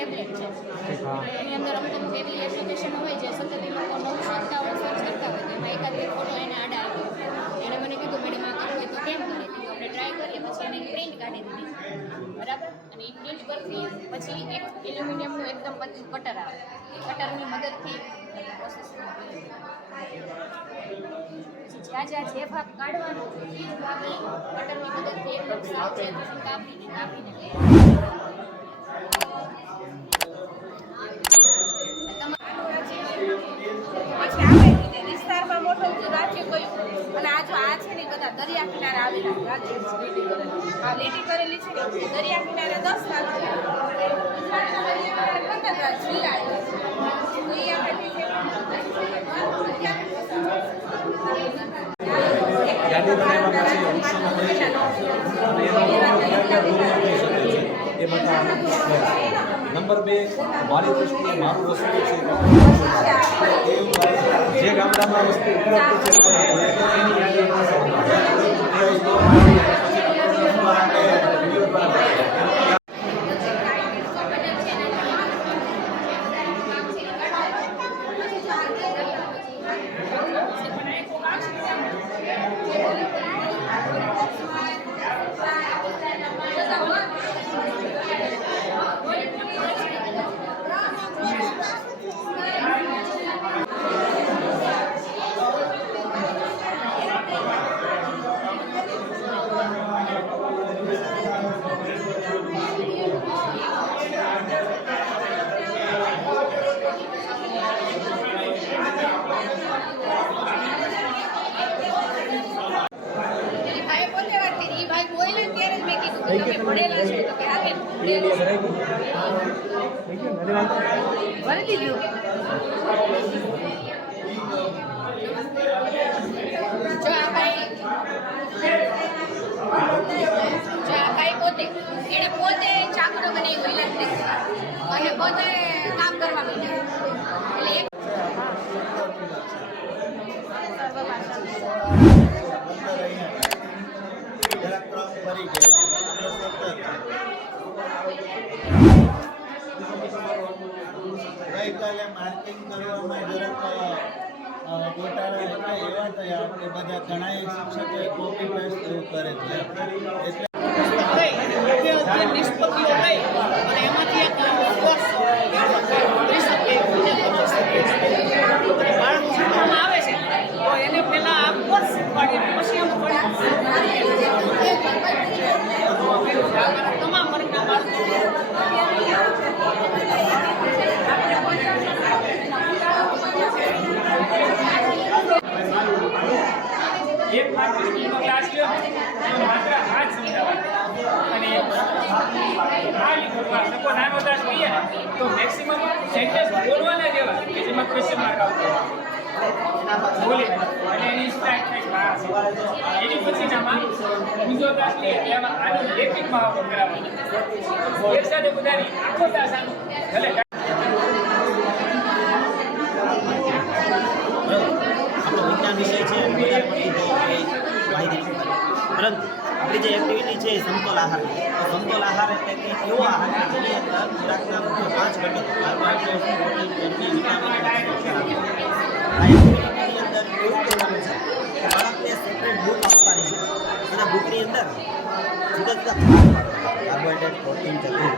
tablet છે એટલે એની અંદર અમુક અમુક એવી એપ્લિકેશન હોય જે સતત એ લોકો નવું શોધતા હોય સર્ચ કરતા હોય એમાં એકાદ બે ફોટો એને આડા આવ્યો એણે મને કીધું મેડમ આ કરવું હોય તો કેમ કરે તો આપણે ટ્રાય કરીએ પછી એને પ્રિન્ટ કાઢી દીધી બરાબર અને એ પ્રિન્ટ પરથી પછી એક એલ્યુમિનિયમનું એકદમ પતલું કટર આવે એ કટરની મદદથી જ્યાં જ્યાં જે ભાગ કાઢવાનો છે એ જ ભાગ કટરની મદદથી એકદમ સાવચેતીથી કાપીને વિસ્તારમાં મોટું રાજ્ય કયું અને આ છે ને બધા દરિયા કિનારે આવેલા રાજ્ય આ લીટી કરેલી છે ને દરિયા કિનારે 10 રાજ્ય ગુજરાતના દરિયા કિનારે 15 રાજ્ય જિલ્લા તો એ આપણે યાદી બનાવવા પછી ઓપ્શનો હોય છે એ બધા નંબર 2 મારી દૃષ્ટિએ મારું વસ્તુ છે જે ગામડામાં વસ્તુ ઉપલબ્ધ છે એની પોતે ચાકડો બનાવ્યો ઇલેક્ટ્રિક અને પોતે કામ કરવા માંડ્યા ગઈકાલે માર્કિંગ કરવામાં જરાક ગોટાળા એટલે એવા થયા કે બધા ઘણા શિક્ષકોએ કોપી પેસ્ટ એવું કરે છે એટલે નિષ્પત્તિઓ લઈ અને એમાંથી એક કોર્સ બાળક શીખવામાં આવે છે તો એને પહેલા આ કોર્સ શીખવાડીએ પછી અમે તમામ વર્ગના બાળકો એક માત્ર ક્લાસ લ્યો માત્ર હાથ સમજાવવા અને આ લીખવા સપો નાનો દાસ કહીએ ને તો મેક્સિમમ સેન્ટેન્સ બોલવાના જેવા કે જેમાં ક્વેશ્ચન માર્ક આવતો બોલે અને એની સ્ટાર્ટ થાય એની પછીનામાં બીજો દાસ લઈએ એમાં આનો લેખિતમાં આવો કરાવવાનો એક સાથે બધાની આખો દાસ આનો ભલે વિષય છે પરંતુ આપણી જે એક્ટિવિટી છે એ સમતોલ આહાર તો સમતોલ આહાર એટલે કે એવો આહાર કે જેની અંદર ખોરાકના મુખ્ય 5 ઘટકો કાર્બોહાઈડ્રેટ પ્રોટીન ચરબી વિટામિન અને આ એક્ટિવિટીની અંદર એવું કહેવાનું છે કે બાળકને સેપરેટ બુક આપવાની છે અને બુકની અંદર જુદા જુદા કાર્બોહાઈડ્રેટ પ્રોટીન ચરબી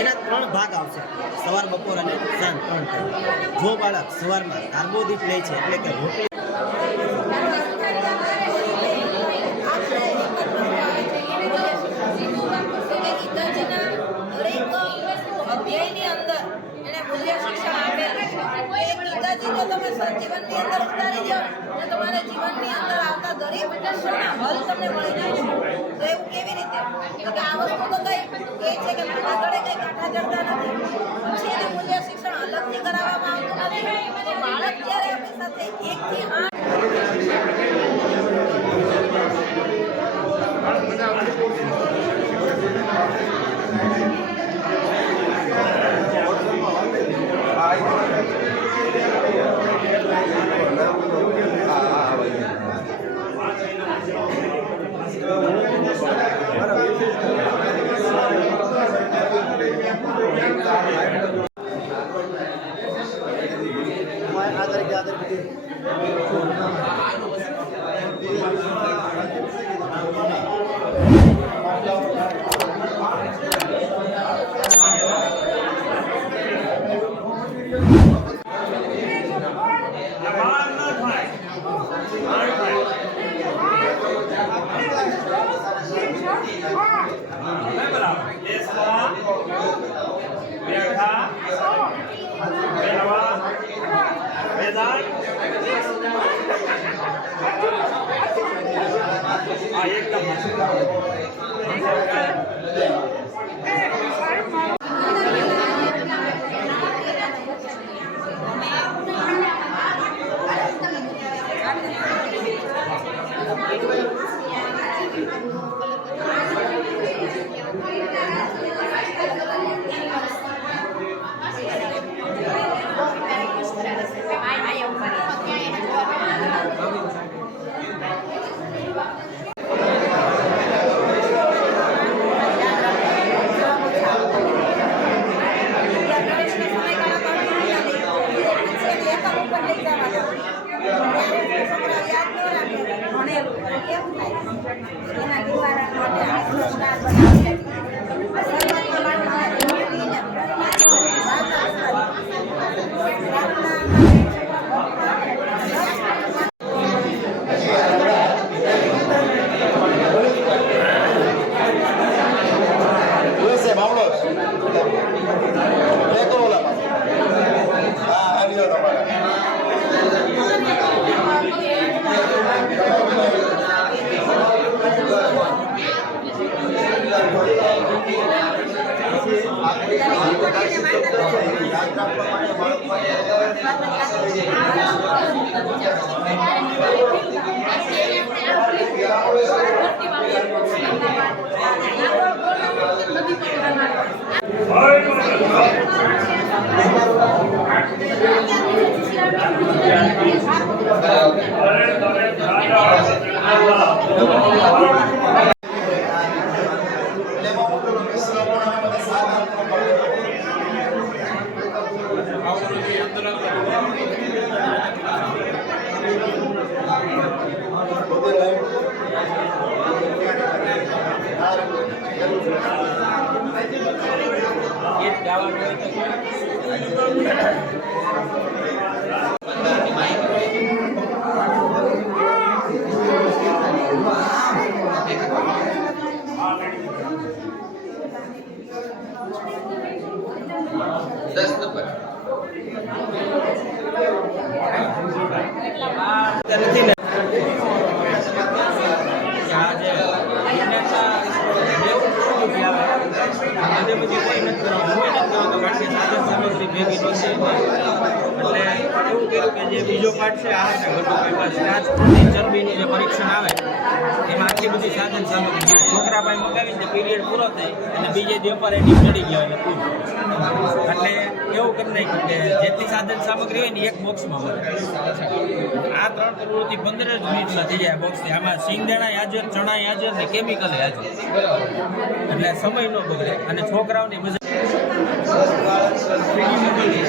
એના 3 ભાગ આવશે સવાર બપોર અને સાંજ 3 ટાઈમ જો બાળક સવારમાં કાર્બોદિત લે છે એટલે કે રોટલી જીવનની અંદર ઉતારી દો અને તમારા જીવનની અંદર આવતા દરેક પ્રશ્નના હલ તમને મળી જાય છે તો એવું કેવી રીતે તો કે આ વસ્તુ તો કઈ કે છે કે મારા ઘરે કઈ કાંઠા ચડતા નથી પછી એને મૂલ્ય શિક્ષણ અલગથી કરાવવામાં આવતું નથી તો બાળક જ્યારે આપણી સાથે 1 થી 8 બીજો પાર્ટ છે આ ચરબીનું જે પરીક્ષણ આવે એમાં આટલી બધી સાધન સામગ્રી છોકરા ભાઈ મગાવીને પીરિયડ પૂરો થાય અને બીજે દી ઉપર એની ચડી ગયા એટલે પૂરું એટલે એવું કરી નાખ્યું કે જેટલી સાધન સામગ્રી હોય ને એક બોક્સમાં મળે આ 3 પ્રવૃત્તિ 15 જ મિનિટમાં થઈ જાય બોક્સથી આમાં સિંગદાણા હાજર ચણા હાજર ને કેમિકલ હાજર એટલે સમય ન બગડે અને છોકરાઓની મજા ગઈ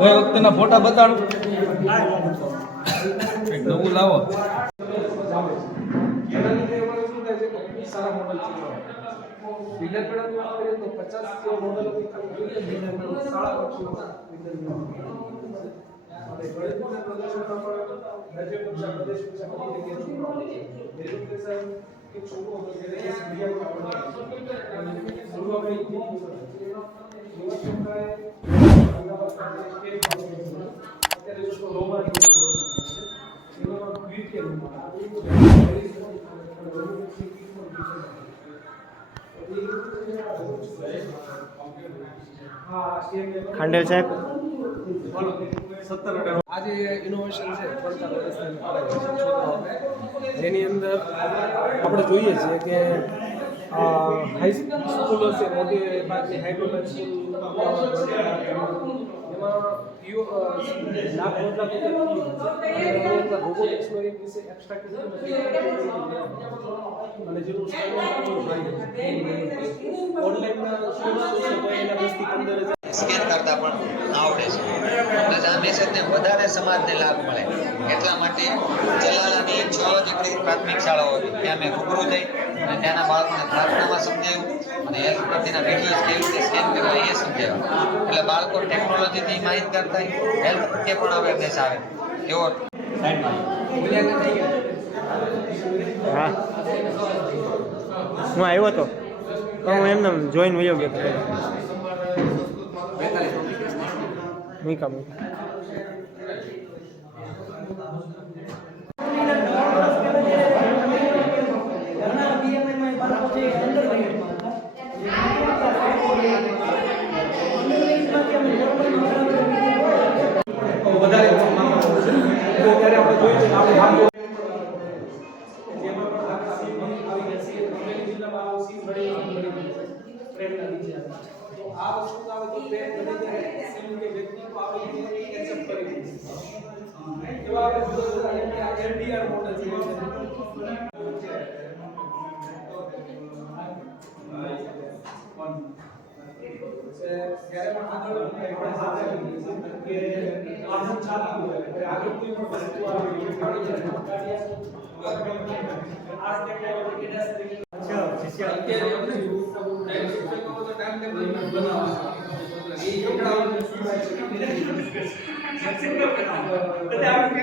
વખતેના ફોટા બતાડું નવું લાવો ગણિતના પ્રદર્શનમાં પણ રાજ્ય કક્ષા પ્રદેશ કક્ષા બધી જગ્યાએ એક છોકરો હતો જેને મીડિયામાં આપણે એવા છોકરાએ અત્યારે છોકરો રોમાં એમાં દ્વિતીય ખાંડેલ સાહેબ આજે ઇનોવેશન છે પડતા પ્રદર્શન જેની અંદર આપણે જોઈએ છીએ કે હાઈ સ્કૂલો છે મોટી ભાગની હાઈડ્રોમેટ સ્કૂલ એમાં લાખ રોબોટિક્સનો એક વિશે એક્સ્ટ્રા અને જેનું ઓનલાઈનના એના 10 થી 15 સ્કેન કરતા પણ આવડે છે એટલે આ મેસેજને વધારે સમાજને લાભ મળે એટલા માટે જલાલાની 6 દીકરી પ્રાથમિક શાળાઓ હતી ત્યાં મેં રૂબરૂ જઈ અને ત્યાંના બાળકોને પ્રાર્થનામાં સમજાવ્યું અને હેલ્થ પ્રત્યેના વિડીયોઝ કેવી રીતે સ્કેન કરવા એ સમજાવ્યા એટલે બાળકો ટેકનોલોજીથી માહિતગાર થાય હેલ્થ પ્રત્યે પણ અવેરનેસ આવે એવો હા હું આવ્યો હતો હું એમને જોઈને વયો ગયો હતો મૂકા વધારે ત્યારે આપણે જોઈએ છે આપણે જેમાં પણ આવી ગયા છે અમરેલી જિલ્લામાં આવો સીઝ બની પ્રેમના નીચે તો આ વસ્તુ આવે તો પ્રેમ બની જાય એમ કે વ્યક્તિ તો આપણે એક્સેપ્ટ કરી દે એવા આપણે એલડીઆર મોડલ છે ત્યારે પણ આગળ આપણે સાથે કે આનું ચાલતું હોય આગળ કોઈ પણ વસ્તુ આવે આ ટેકનોલોજી ઇન્ડસ્ટ્રી અત્યારે આપણે શિક્ષકો તો ટાઈમ ટેબલ બનાવવા એ જોડાવાનું એટલે આપણે